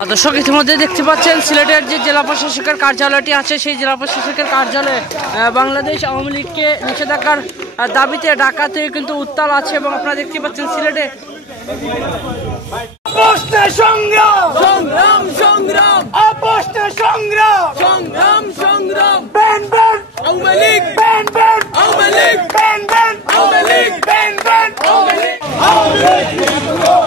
দর্শক ইতিমধ্যে দেখতে পাচ্ছেন সিলেটের যে জেলা প্রশাসকের কার্যালয়টি আছে সেই জেলা প্রশাসকের কার্যালয়ে বাংলাদেশ আওয়ামী লীগকে নিষেধাজ্ঞার দাবিতে ঢাকাতে কিন্তু উত্তাল আছে এবং আপনারা দেখতে পাচ্ছেন সিলেটে সংগ্রাম সংগ্রাম সংগ্রাম সংগ্রাম সংগ্রাম সংগ্রাম ban ban Awami League ban ban Awami League ban ban Awami League ban ban Awami League